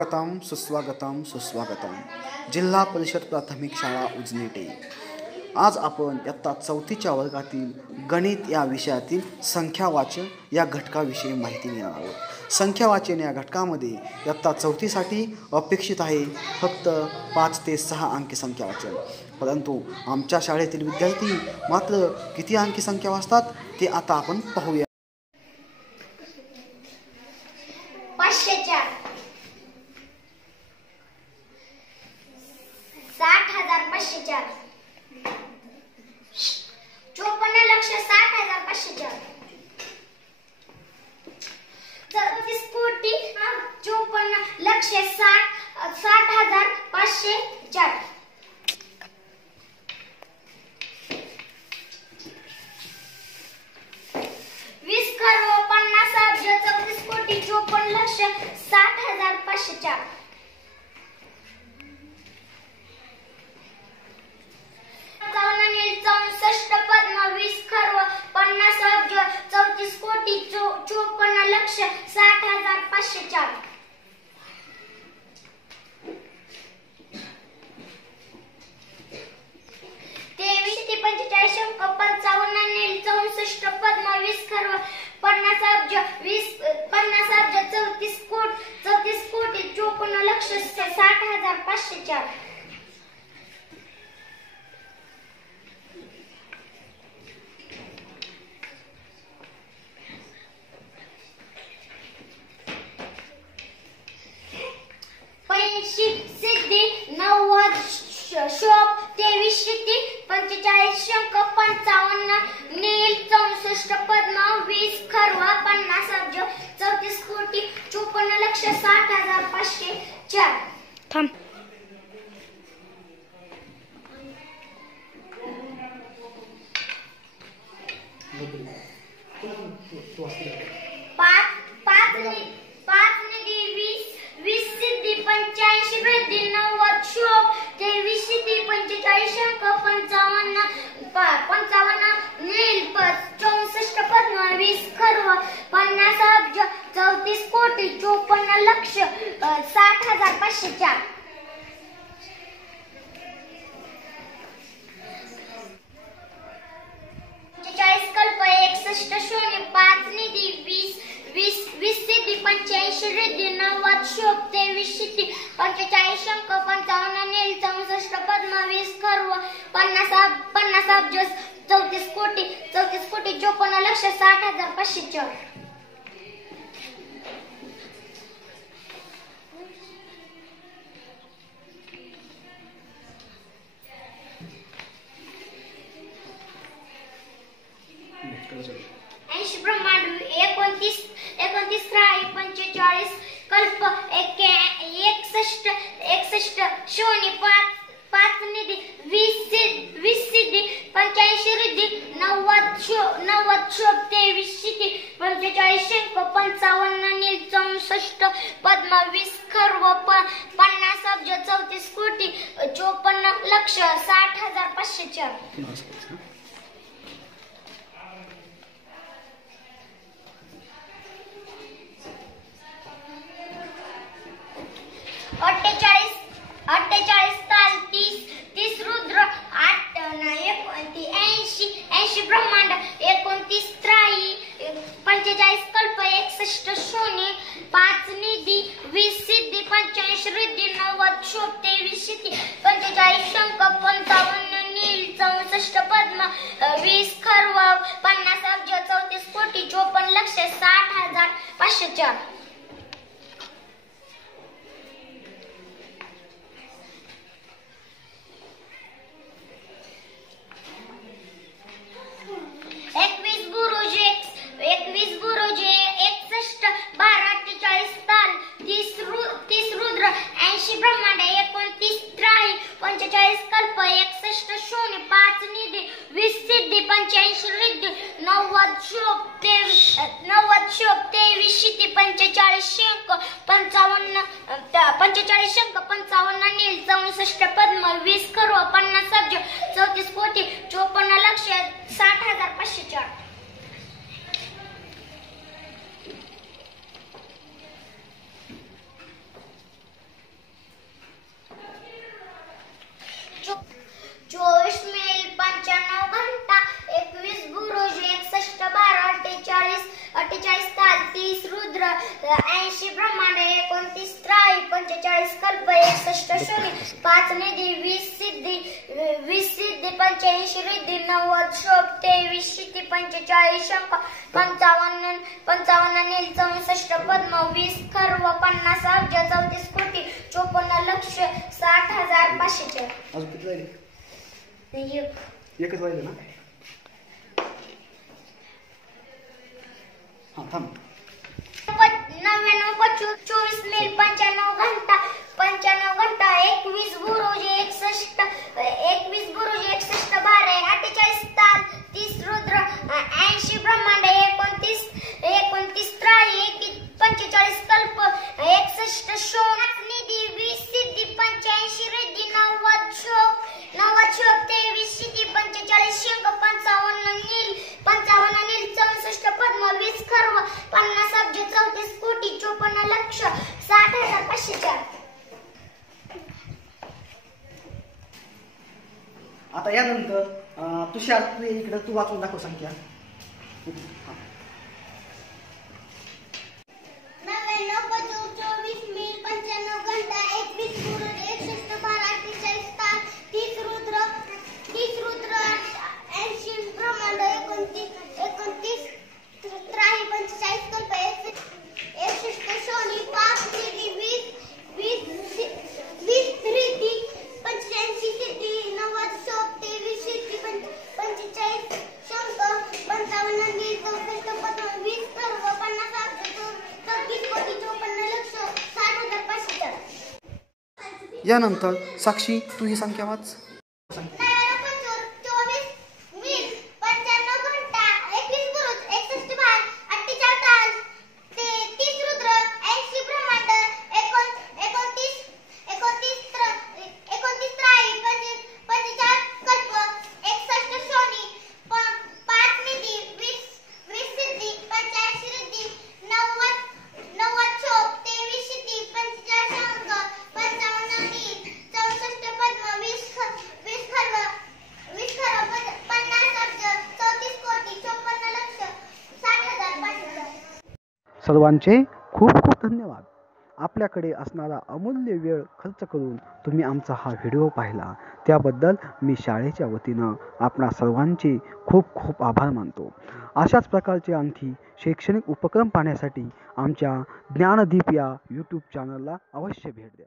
स्वागतम सुस्वागतम सुस्वागतम. जिल्हा परिषद प्राथमिक शाळा उजनेटे. आज आपण इयत्ता चौथीच्या वर्गातील गणित या विषयातील संख्यावाचन या घटकाविषयी माहिती घेणार आहोत. संख्यावाचन या घटकामध्ये इयत्ता चौथीसाठी अपेक्षित आहे फक्त पाच ते सहा अंकी संख्या वाचन. परंतु आमच्या शाळेतील विद्यार्थी मात्र किती अंकी संख्या वाचतात ते आता आपण पाहूया पाचशे चार साठ हजार पाचशे चार चोपन्न लक्ष साठ हजार पाचशे चार चौतीस कोटी चोपन्न साठ साठ हजार पाचशे चार. वीस करोड पन्नास अब्ज चौतीस कोटी चोपन्न लक्ष साठ हजार पाचशे चार. चौसष्ट पद्म वीस खर्व पन्नास अब्ज चौतीस कोटी चो चोपन्न लक्ष साठ हजार पाचशे चार तेवीस ते पंचेचाळीस अंक पंचावन्न नील चौसष्ट पद्म वीस खर्व पन्नास अब्ज वीस पन्नास अब्ज चौतीस कोट चौतीस कोटी चोपन्न साठ हजार पाचशे चार. सिद्धी नव्वद श- शोभ तेवीस शिती पंचेचाळीस शंक पंचावन्न नील चौसष्ट पद्म वीस खरवा पन्नास अब्ज चौतीस कोटी चोपन्न लक्ष साठ हजार पाचशे चार थांब पाच पाच नि- पाच निधी वीस वीस सिद्धी पंच्याऐंशी वृद्धी नव्वद शोभ तेवीस सिद्धी पंचेचाळीस अंक पंचावन्न पंचावन्न नील चौसष्ट पद्म वीस खर्व पन्नास अब्ज चौतीस कोटी चोपन्न लक्ष साठ हजार पाचशे चार. पंचेचाळीस कल्प एकसष्ट शून्य पाच निधी वीस वीस वीस सिद्धी पंच्याऐंशी रिद्धी नव्वद शोभ तेवीस सिद्धी पंचेचाळीस शंख पंचावन्न नील चौसष्ट पद्म वीस कर्व पन्नास पन्नास अब्ज चौतीस कोटी चौतीस कोटी चोपन्न लक्ष साठ हजार पाचशे चार. एकसष्ट शून्य पाच पाच निधी वीस वीस सिद्धी पंच्याऐंशी रिद्धी नव्वद शो नव्वद शोभ तेवीस सिद्धी पंचेचाळीस शंख पंचावन्न नील चौसष्ट पद्म वीस खर्व प पन्नास अब्ज चौतीस कोटी चोपन्न लक्ष साठ हजार पाचशे चार. अठ्ठेचाळीस अठ्ठेचाळीस ताल तीस तीस रुद्र आठ एकोणती ऐंशी ऐंशी ब्रह्मांड एकोणतीस त्राई पंचेचाळीस कल्प एकसष्ट शून्य पाच निधी वीस सिद्धी पंच्याऐंशी रिद्धी नव्वद शोभ तेवीस सिद्धी पंचेचाळीस शंख पंचावन्न नील चौसष्ट पद्म वीस खर्व पन्नास अब्ज चौतीस कोटी चोपन्न लक्ष साठ हजार पाचशे चार एकवीस बुरुज एक- एकवीस बुरुज एकसष्ट बारा अठ्ठेचाळीस ताल तीस रु तीस रुद्र ऐंशी ब्रह्मांड एकोणतीस त्राळी पंचेचाळीस कल्प एकसष्ट शून्य पाच निधी वीस सिद्धी पंच्याऐंशी रिद्धी नव्वद शोक तेवीस नव्वद शोक तेवीस शिती पंचेचाळीस शंक पंचावन्न पंचेचाळीस शंक पंचावन्न नील चौसष्ट पद्म वीस करो पन्नास अब्ज चौतीस कोटी चोपन्न लक्ष साठ हजार पाचशे चार. एकसष्ट शून्य पाच निधी वीस सिद्धी वीस सिद्धी पंच्याऐंशी रिद्धी नव्वद शोभ तेवीस शिती पंचेचाळीस शंका पंचावन्न पंचावन्न नील चौसष्ट पद्म वीस खर्व पन्नास अब्ज चौतीस कोटी चोपन्न लक्ष साठ हजार पाचशे अजून किती राहिले? एक. एकच राहिले ना? हां थांब. नव्याण्णव चोवीस मिल पंच्याण्णव घंटा पंच्याण्णव घंटा एकवीस गुरुजी एकसष्ट एकवीस गुरुजी एकसष्ट बारा अठ्ठेचाळीस ताल तीस रुद्र ऐंशी ब्रह्मांड एकोणतीस एकोणतीस त्राळी एक पंचेचाळीस कल्प एकसष्ट शोण निधी वीस सिद्धी पंच्याऐंशी रिद्धी नव्वद शोक नव्वद शोक तेवीस सिद्धी पंचेचाळीस शिंग पंचावन्न नील पंचावन्न नील चौसष्ट पद्म वीस खर्व पन्नास अब्ज चौतीस कोटी चोपन्न लक्ष साठ हजार पाचशे चार. आता यानंतर तुषार तू इकडं तू वाचून दाखव संख्या हां. नव्याण्णव पचू चोवीस मिल पंच्याण्णव घंटा एकवीस गुरुज एकसष्ट बारा अठ्ठेचाळीस तास तीस रुद्र तीस रुद्र ऐंशी ब्रह्मांड एकोणतीस एकोणतीस त्राही पंचेचाळीस कल्प एकसष्ट एकसष्ट शोनी पाच निधी वीस वीस सि- वीस रिद्धी पंच्याऐंशी सिद्धी नव्वद शोभ तेवीस सिद्धी पंच पंचेचाळीस शंख पंचावन्न वीस चौसष्ट पद्म वीस सर्व पन्नास अब्ज चौ- चौतीस कोटी चोपन्न लक्ष साठ हजार पाचशे चार यानंतर साक्षी तू ही संख्या वाच नव्याण्णव पंचोर चोवीस वीस पंच्याण्णव घंटा एकवीस गुरुज एकसष्ट बार अठ्ठेचाळीस तास ते तीस रुद्र ऐंशी ब्रह्मांड एकोण एकोणतीस एकोणतीस त्र एकोणतीस त्राळी पंचे पंचेचाळीस कल्प एकसष्ट शोनी प- पाच निधी वीस वीस सिद्धी पंच्याऐंशी रिद्धी नव्वद नव्वद शोभ तेवीस सिद्धी पंचेचाळीस अंक पंचावन्न नील चौसष्ट पद्म वीस ख- वीस खर्व वीस खर्व पन- पन्नास अब्ज चौतीस कोटी चोपन्न लक्ष साठ हजार पाचशे चार. सर्वांचे खूप खूप धन्यवाद. आपल्याकडे असणारा अमूल्य वेळ खर्च करून तुम्ही आमचा हा व्हिडिओ पाहिला. त्याबद्दल मी शाळेच्या वतीनं आपणा सर्वांचे खूप खूप आभार मानतो. अशाच प्रकारचे आणखी शैक्षणिक उपक्रम पाहण्यासाठी आमच्या ज्ञानदीप या यूट्यूब चॅनलला अवश्य भेट द्या.